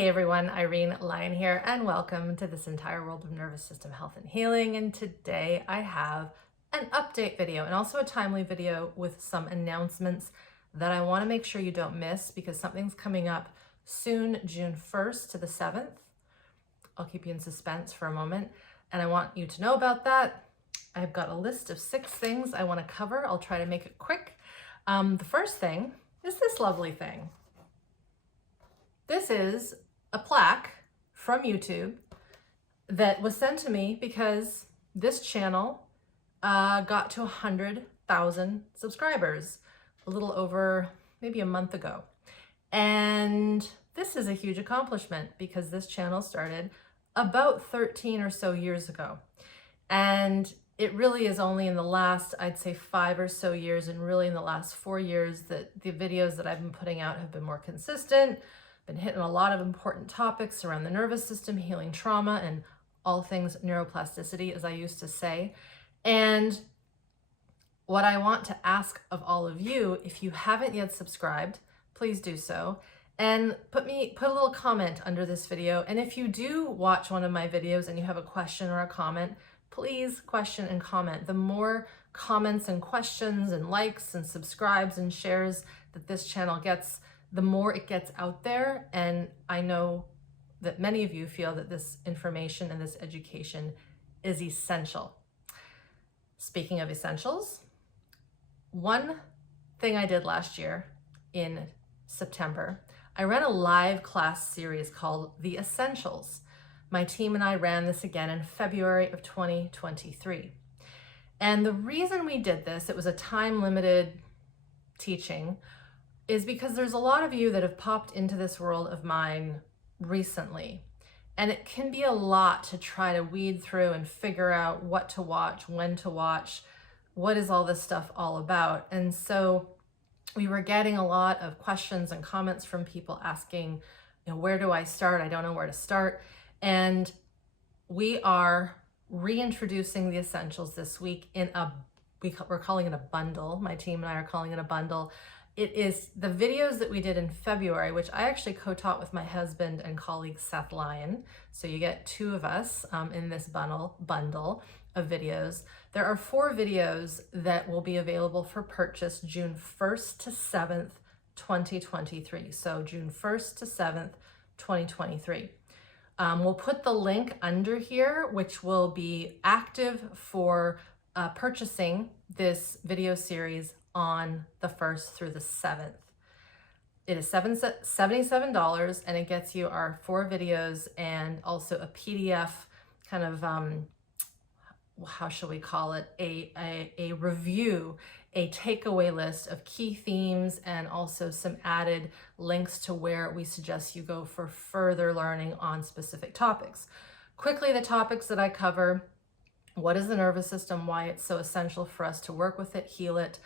Hey everyone, Irene Lyon here, and welcome to this entire world of nervous system health and healing. And today I have an update video and also a timely video with some announcements that I want to make sure you don't miss because something's coming up soon, June 1st to the 7th. I'll keep you in suspense for a moment, and I want you to know about that. I've got a list of 6 things I want to cover. I'll try to make it quick. The first thing is this lovely thing. This is a plaque from YouTube that was sent to me because this channel got to 100,000 subscribers a little over maybe a month ago. And this is a huge accomplishment because this channel started about 13 or so years ago. And it really is only in the last, I'd say 5 or so years, and really in the last 4 years, that the videos that I've been putting out have been more consistent, been hitting a lot of important topics around the nervous system, healing trauma, and all things neuroplasticity, as I used to say. And what I want to ask of all of you, if you haven't yet subscribed, please do so. And put a little comment under this video. And if you do watch one of my videos and you have a question or a comment, please question and comment. The more comments and questions and likes and subscribes and shares that this channel gets, the more it gets out there. And I know that many of you feel that this information and this education is essential. Speaking of essentials, one thing I did last year in September, I ran a live class series called The Essentials. My team and I ran this again in February of 2023. And the reason we did this, it was a time-limited teaching, is because there's a lot of you that have popped into this world of mine recently. And it can be a lot to try to weed through and figure out what to watch, when to watch, what is all this stuff all about. And so we were getting a lot of questions and comments from people asking, where do I start? I don't know where to start. And we are reintroducing the essentials this week in we're calling it a bundle. My team and I are calling it a bundle. It is the videos that we did in February, which I actually co-taught with my husband and colleague Seth Lyon. So you get 2 of us in this bundle of videos. There are 4 videos that will be available for purchase June 1st to 7th, 2023. So June 1st to 7th, 2023. We'll put the link under here, which will be active for purchasing this video series on the 1st through the 7th. It is $77 and it gets you our 4 videos and also a PDF kind of, how shall we call it, a review, a takeaway list of key themes, and also some added links to where we suggest you go for further learning on specific topics. Quickly, the topics that I cover: what is the nervous system, why it's so essential for us to work with it, heal it,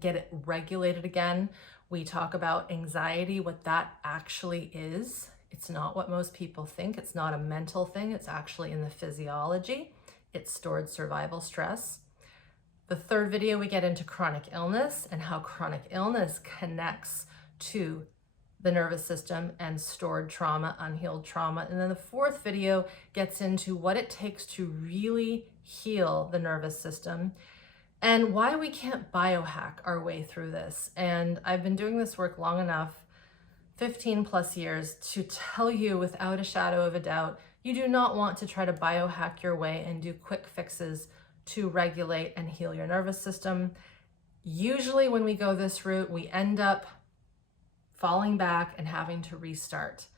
get it regulated again. We talk about anxiety, what that actually is. It's not what most people think. It's not a mental thing. It's actually in the physiology. It's stored survival stress. The 3rd video, we get into chronic illness and how chronic illness connects to the nervous system and stored trauma, unhealed trauma. And then the 4th video gets into what it takes to really heal the nervous system and why we can't biohack our way through this. And I've been doing this work long enough, 15 plus years, to tell you without a shadow of a doubt, you do not want to try to biohack your way and do quick fixes to regulate and heal your nervous system. Usually when we go this route, we end up falling back and having to restart.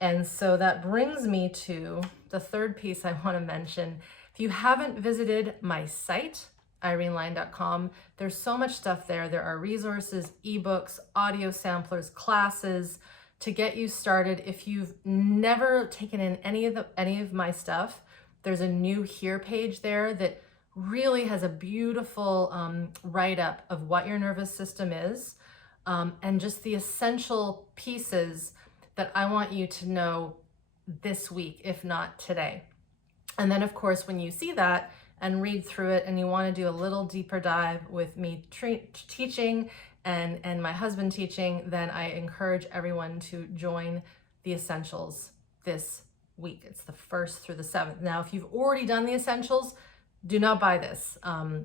And so that brings me to the 3rd piece I want to mention. If you haven't visited my site, irenelyon.com, there's so much stuff there. There are resources, ebooks, audio samplers, classes to get you started. If you've never taken in any of my stuff, there's a new Here page there that really has a beautiful write-up of what your nervous system is, and just the essential pieces that I want you to know this week, if not today. And then of course, when you see that and read through it and you want to do a little deeper dive with me teaching and my husband teaching, then I encourage everyone to join the essentials this week. It's the 1st through the 7th. Now, if you've already done the essentials, do not buy this.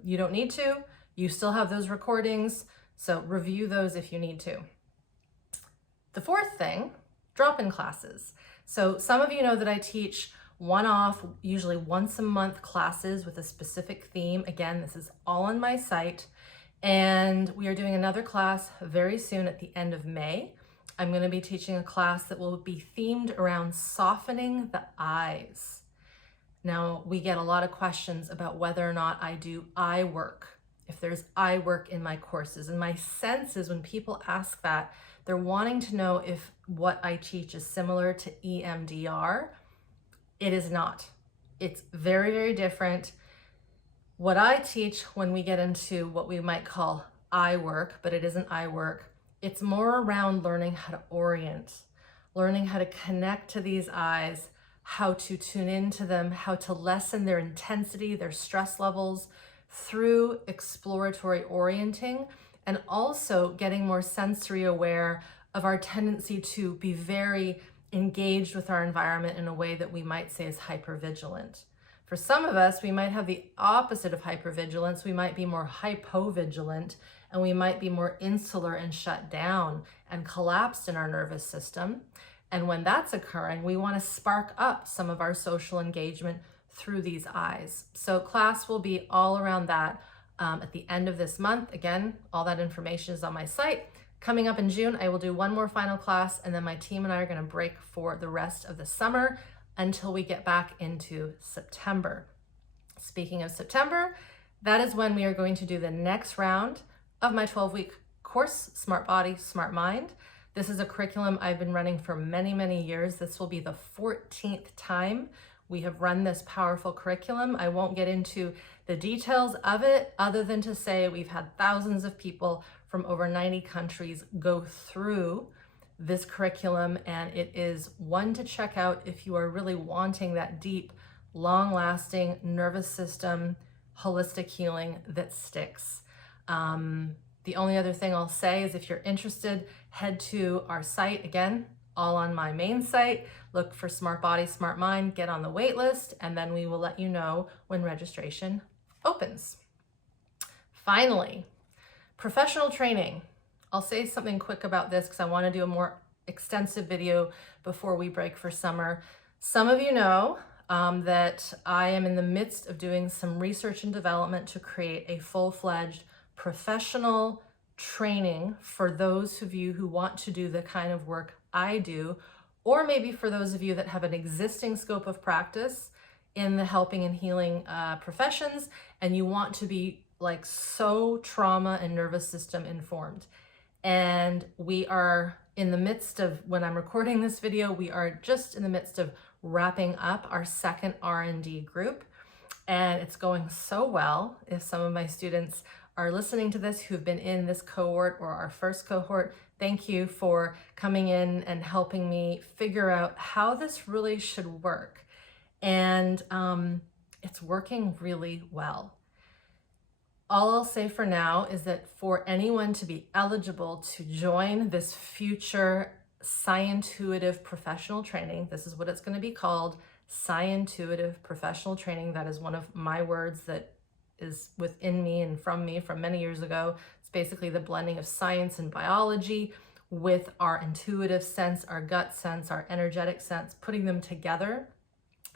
You don't need to. You still have those recordings, so review those if you need to. The 4th thing, drop-in classes. So some of you know that I teach one-off, usually once a month classes with a specific theme. Again, this is all on my site. And we are doing another class very soon at the end of May. I'm going to be teaching a class that will be themed around softening the eyes. Now, we get a lot of questions about whether or not I do eye work, if there's eye work in my courses. And my sense is when people ask that, they're wanting to know if what I teach is similar to EMDR. It is not. It's very, very different. What I teach when we get into what we might call eye work, but it isn't eye work, it's more around learning how to orient, learning how to connect to these eyes, how to tune into them, how to lessen their intensity, their stress levels through exploratory orienting, and also getting more sensory aware of our tendency to be very engaged with our environment in a way that we might say is hypervigilant. For some of us, we might have the opposite of hypervigilance. We might be more hypovigilant, and we might be more insular and shut down and collapsed in our nervous system. And when that's occurring, we want to spark up some of our social engagement through these eyes. So class will be all around that at the end of this month. Again, all that information is on my site. Coming up in June, I will do one more final class, and then my team and I are going to break for the rest of the summer until we get back into September. Speaking of September, that is when we are going to do the next round of my 12-week course, Smart Body, Smart Mind. This is a curriculum I've been running for many, many years. This will be the 14th time we have run this powerful curriculum. I won't get into the details of it other than to say we've had thousands of people from over 90 countries go through this curriculum, and it is one to check out if you are really wanting that deep, long-lasting nervous system, holistic healing that sticks. The only other thing I'll say is if you're interested, head to our site. Again, all on my main site. Look for Smart Body, Smart Mind, get on the wait list, and then we will let you know when registration opens. Finally, professional training. I'll say something quick about this because I want to do a more extensive video before we break for summer. Some of you know that I am in the midst of doing some research and development to create a full-fledged professional training for those of you who want to do the kind of work I do, or maybe for those of you that have an existing scope of practice in the helping and healing professions, and you want to be like so trauma and nervous system informed. And we are in the midst of, when I'm recording this video, we are just in the midst of wrapping up our second R&D group, and it's going so well. If some of my students are listening to this who've been in this cohort or our first cohort, thank you for coming in and helping me figure out how this really should work. And it's working really well. All I'll say for now is that for anyone to be eligible to join this future Scientuitive professional training, this is what it's going to be called, Scientuitive professional training. That is one of my words that is within me and from me from many years ago. It's basically the blending of science and biology with our intuitive sense, our gut sense, our energetic sense, putting them together.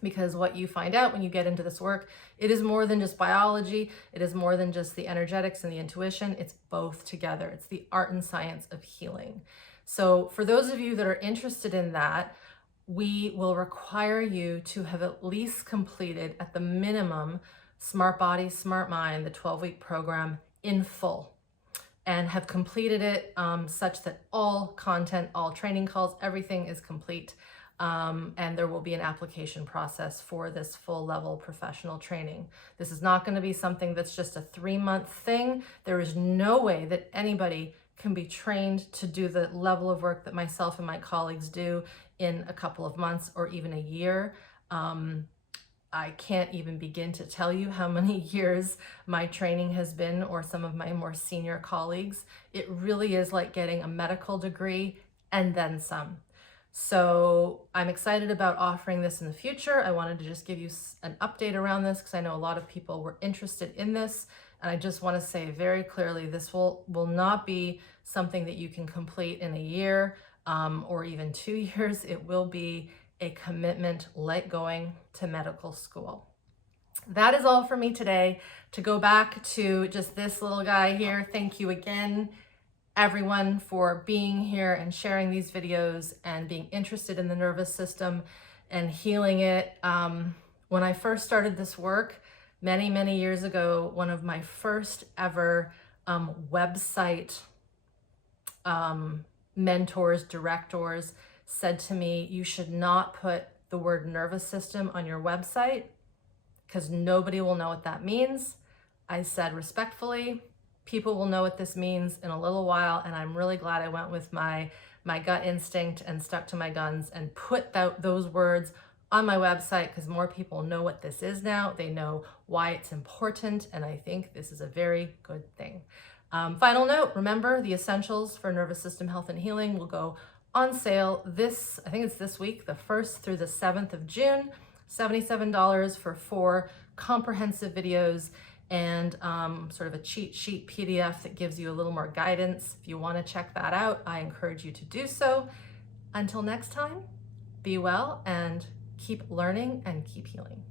Because what you find out when you get into this work, it is more than just biology. It is more than just the energetics and the intuition. It's both together. It's the art and science of healing. So for those of you that are interested in that, we will require you to have at least completed, at the minimum, Smart Body, Smart Mind, the 12-week program in full, and have completed it such that all content, all training calls, everything is complete. And there will be an application process for this full level professional training. This is not going to be something that's just a 3-month thing. There is no way that anybody can be trained to do the level of work that myself and my colleagues do in a couple of months or even a year. I can't even begin to tell you how many years my training has been, or some of my more senior colleagues. It really is like getting a medical degree and then some. So I'm excited about offering this in the future. I wanted to just give you an update around this because I know a lot of people were interested in this. And I just want to say very clearly, this will not be something that you can complete in a year or even 2 years. It will be a commitment like going to medical school. That is all for me today. To go back to just this little guy here, thank you again, everyone, for being here and sharing these videos and being interested in the nervous system and healing it. When I first started this work many, many years ago, one of my first ever website mentors, directors said to me, you should not put the word nervous system on your website because nobody will know what that means. I said respectfully, people will know what this means in a little while, and I'm really glad I went with my gut instinct and stuck to my guns and put those words on my website because more people know what this is now. They know why it's important, and I think this is a very good thing. Final note, remember the essentials for nervous system health and healing will go on sale I think it's this week, the 1st through the 7th of June, $77 for 4 comprehensive videos and sort of a cheat sheet PDF that gives you a little more guidance. If you want to check that out, I encourage you to do so. Until next time, be well and keep learning and keep healing.